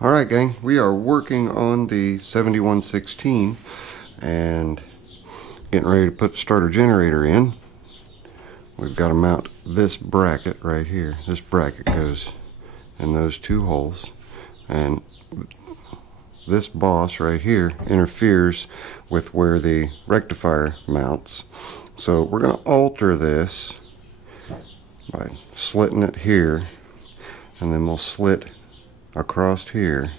Alright gang, we are working on the 7116 and getting ready to put the starter generator in. We've got to mount this bracket right here. This bracket goes in those two holes, and this boss right here interferes with where the rectifier mounts. So we're going to alter this by slitting it here, and then we'll slit across here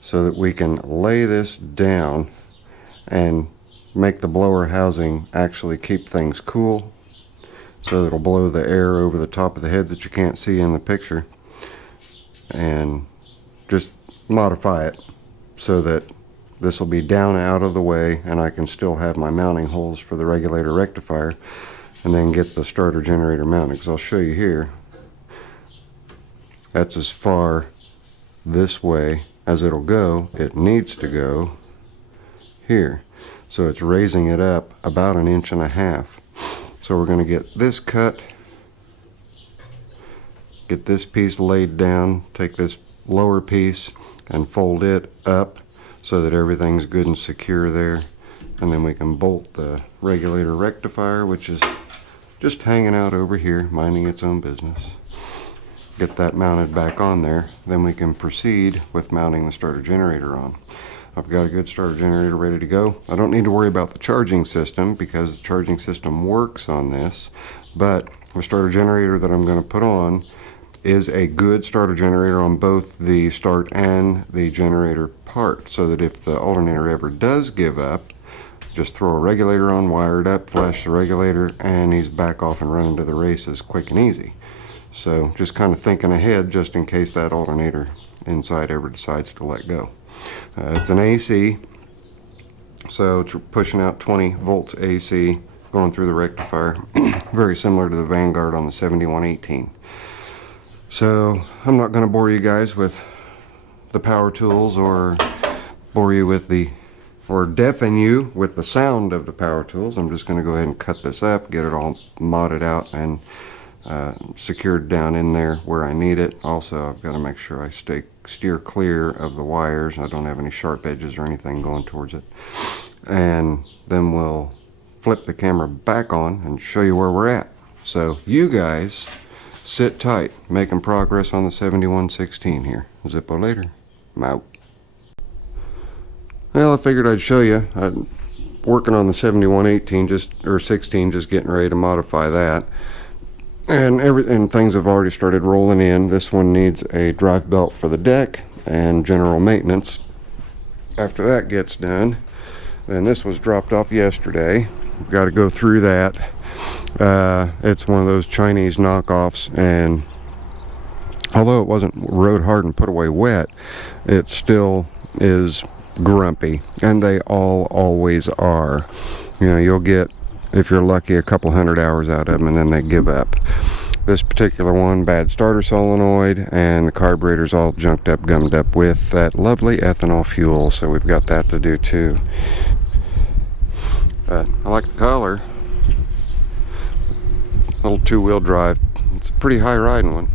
so that we can lay this down and make the blower housing actually keep things cool, so that it'll blow the air over the top of the head that you can't see in the picture, and just modify it so that this will be down out of the way and I can still have my mounting holes for the regulator rectifier, and then get the starter generator mounted, because I'll show you here. That's as far this way as it'll go. It needs to go here. So it's raising it up about 1.5 inches. So we're going to get this cut, get this piece laid down, take this lower piece and fold it up so that everything's good and secure there. And then we can bolt the regulator rectifier, which is just hanging out over here, minding its own business. Get that mounted back on there, then we can proceed with mounting the starter generator on. I've got a good starter generator ready to go. I don't need to worry about the charging system because the charging system works on this, but the starter generator that I'm going to put on is a good starter generator on both the start and the generator part, so that if the alternator ever does give up, just throw a regulator on, wire it up, flash the regulator, and he's back off and running to the races quick and easy. So just kind of thinking ahead just in case that alternator inside ever decides to let go. It's an AC, so it's pushing out 20 volts AC going through the rectifier. Very similar to the Vanguard on the 7118. So I'm not going to bore you guys with the power tools or deafen you with the sound of the power tools. I'm just going to go ahead and cut this up, get it all modded out and secured down in there where I need it. Also, I've got to make sure I steer clear of the wires. I don't have any sharp edges or anything going towards it. And then we'll flip the camera back on and show you where we're at. So you guys sit tight, making progress on the 7116 here. Zippo later. I'm out. Well, I figured I'd show you. I'm working on the 7118 16, just getting ready to modify that. And things have already started rolling in. This one needs a drive belt for the deck and general maintenance. After that gets done, then this was dropped off yesterday. We've got to go through that. It's one of those Chinese knockoffs, and although it wasn't rode hard and put away wet, it still is grumpy, and they always are. You know, you'll get, if you're lucky, a couple 100 hours out of them, and then they give up. This particular one, bad starter solenoid, and the carburetor's all junked up, gummed up with that lovely ethanol fuel, so we've got that to do too. But I like the color. Little two-wheel drive. It's a pretty high riding one.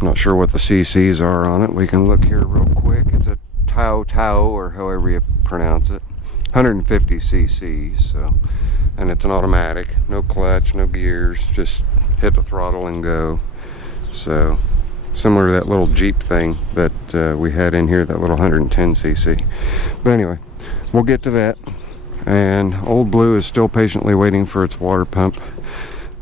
I'm not sure what the CCs are on it. We can look here real quick. It's a Tao, or however you pronounce it. 150 cc's, so, and it's an automatic, no clutch, no gears, just hit the throttle and go. So similar to that little Jeep thing that we had in here, that little 110 cc. But anyway, we'll get to that. And Old Blue is still patiently waiting for its water pump,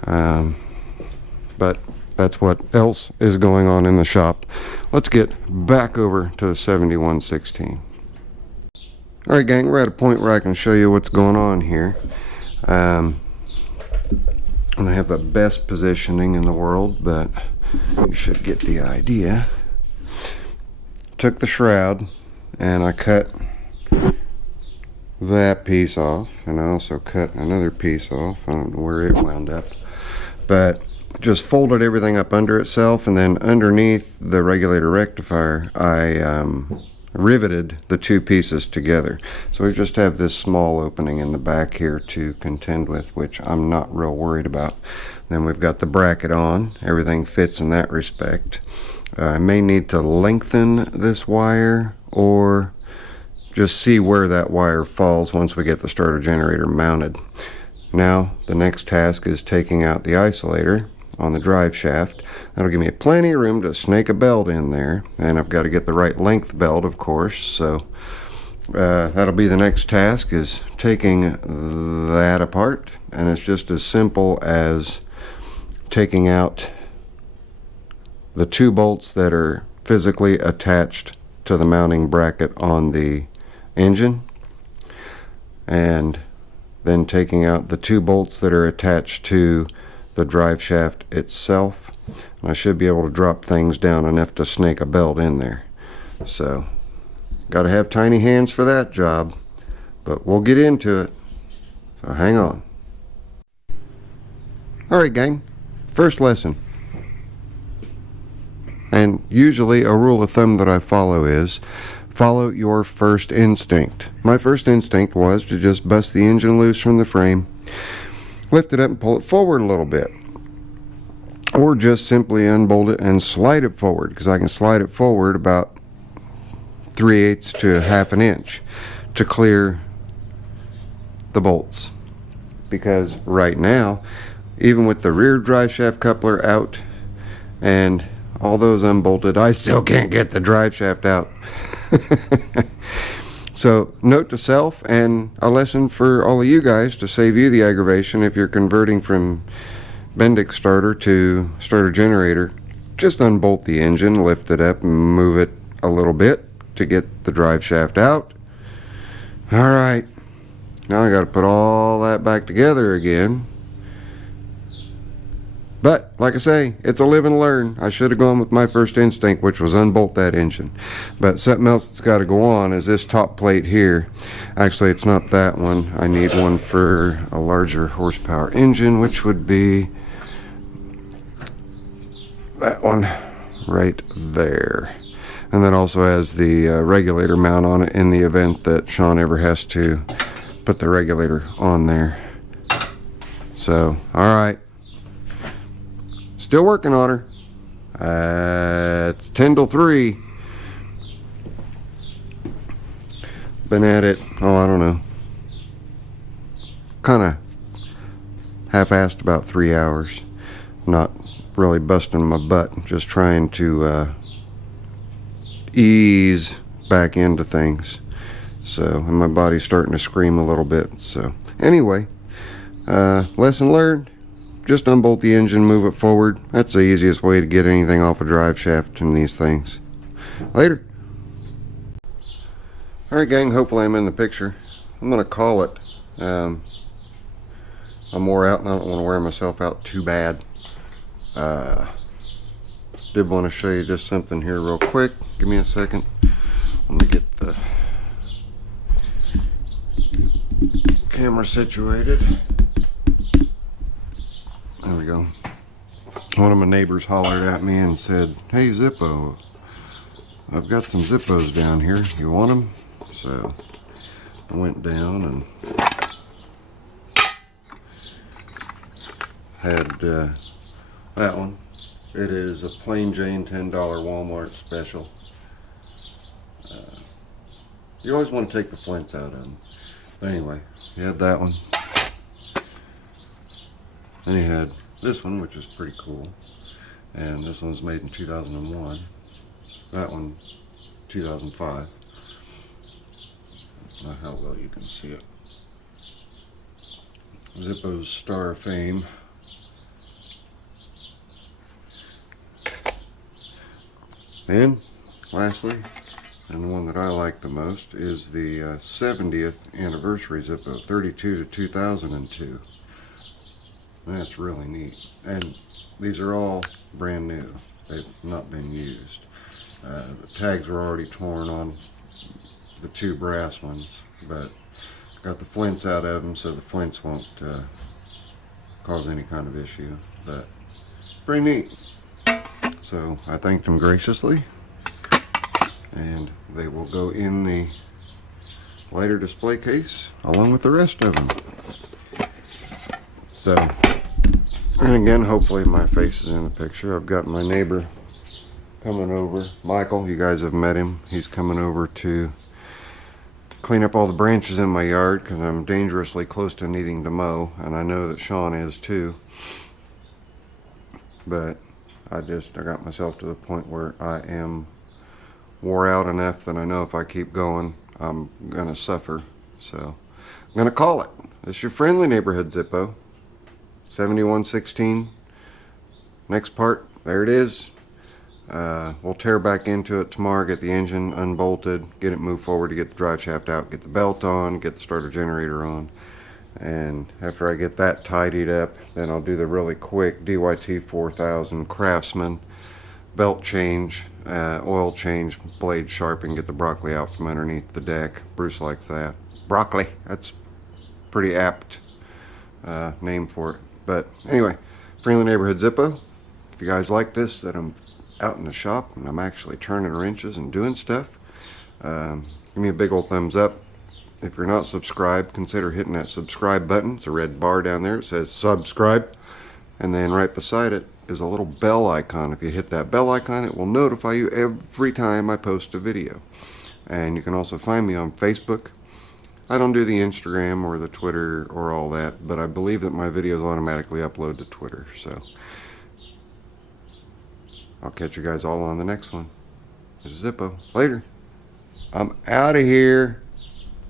but that's what else is going on in the shop. Let's get back over to the 7116. Alright gang, we're at a point where I can show you what's going on here. I have the best positioning in the world, but you should get the idea. Took the shroud and I cut that piece off, and I also cut another piece off. I don't know where it wound up, but just folded everything up under itself, and then underneath the regulator rectifier I riveted the two pieces together. So we just have this small opening in the back here to contend with, which I'm not real worried about. Then we've got the bracket on. Everything fits in that respect. I may need to lengthen this wire or just see where that wire falls once we get the starter generator mounted. Now the next task is taking out the isolator on the drive shaft. That'll give me plenty of room to snake a belt in there, and I've got to get the right length belt, of course, so that'll be the next task, is taking that apart. And it's just as simple as taking out the 2 bolts that are physically attached to the mounting bracket on the engine, and then taking out the 2 bolts that are attached to the drive shaft itself. And I should be able to drop things down enough to snake a belt in there. So got to have tiny hands for that job, but we'll get into it, so hang on. Alright gang, first lesson. And usually a rule of thumb that I follow is follow your first instinct. My first instinct was to just bust the engine loose from the frame, lift it up and pull it forward a little bit, or just simply unbolt it and slide it forward, because I can slide it forward about 3/8 to 1/2 inch to clear the bolts. Because right now, even with the rear drive shaft coupler out and all those unbolted, I still can't get the drive shaft out. So note to self, and a lesson for all of you guys to save you the aggravation if you're converting from Bendix starter to starter generator, just unbolt the engine, lift it up and move it a little bit to get the drive shaft out. Alright, now I got to put all that back together again. But, like I say, it's a live and learn. I should have gone with my first instinct, which was unbolt that engine. But something else that's got to go on is this top plate here. Actually, it's not that one. I need one for a larger horsepower engine, which would be that one right there. And that also has the regulator mount on it in the event that Sean ever has to put the regulator on there. So, alright. Still working on her. It's 10 till 3. Been at it, I don't know, kind of half-assed about 3 hours. Not really busting my butt, just trying to ease back into things. So, and my body's starting to scream a little bit. So, anyway, lesson learned. Just unbolt the engine, move it forward. That's the easiest way to get anything off a drive shaft in these things. Later. Alright gang, hopefully I'm in the picture. I'm going to call it. I'm wore out and I don't want to wear myself out too bad. Did want to show you just something here real quick. Give me a second. Let me get the camera situated. There we go. One of my neighbors hollered at me and said, "Hey Zippo, I've got some Zippos down here. You want them?" So I went down and had that one. It is a plain Jane $10 Walmart special. You always want to take the flints out of them. But anyway, you had that one. Then you had this one, which is pretty cool. And this one's made in 2001. That one, 2005. I don't know how well you can see it. Zippo's Star of Fame. And lastly, and the one that I like the most, is the 70th anniversary Zippo, 32 to 2002. That's really neat. And these are all brand new. They've not been used. The tags were already torn on the 2 brass ones, but got the flints out of them so the flints won't cause any kind of issue. But pretty neat. So I thanked them graciously, and they will go in the lighter display case along with the rest of them. So, and again, hopefully my face is in the picture. I've got my neighbor coming over. Michael, you guys have met him. He's coming over to clean up all the branches in my yard because I'm dangerously close to needing to mow, and I know that Sean is too. But I got myself to the point where I am wore out enough that I know if I keep going, I'm gonna suffer. So I'm gonna call it. This is your friendly neighborhood Zippo. 7116. Next part, there it is. We'll tear back into it tomorrow, get the engine unbolted, get it moved forward to get the drive shaft out, get the belt on, get the starter generator on. And after I get that tidied up, then I'll do the really quick DYT 4000 Craftsman belt change, oil change, blade sharpen, get the broccoli out from underneath the deck. Bruce likes that. Broccoli, that's pretty apt name for it. But anyway, friendly neighborhood Zippo. If you guys like this, that I'm out in the shop and I'm actually turning wrenches and doing stuff, give me a big old thumbs up. If you're not subscribed, consider hitting that subscribe button. It's a red bar down there. It says subscribe. And then right beside it is a little bell icon. If you hit that bell icon, it will notify you every time I post a video. And you can also find me on Facebook. I don't do the Instagram or the Twitter or all that, but I believe that my videos automatically upload to Twitter. So I'll catch you guys all on the next one. This is Zippo. Later. I'm out of here.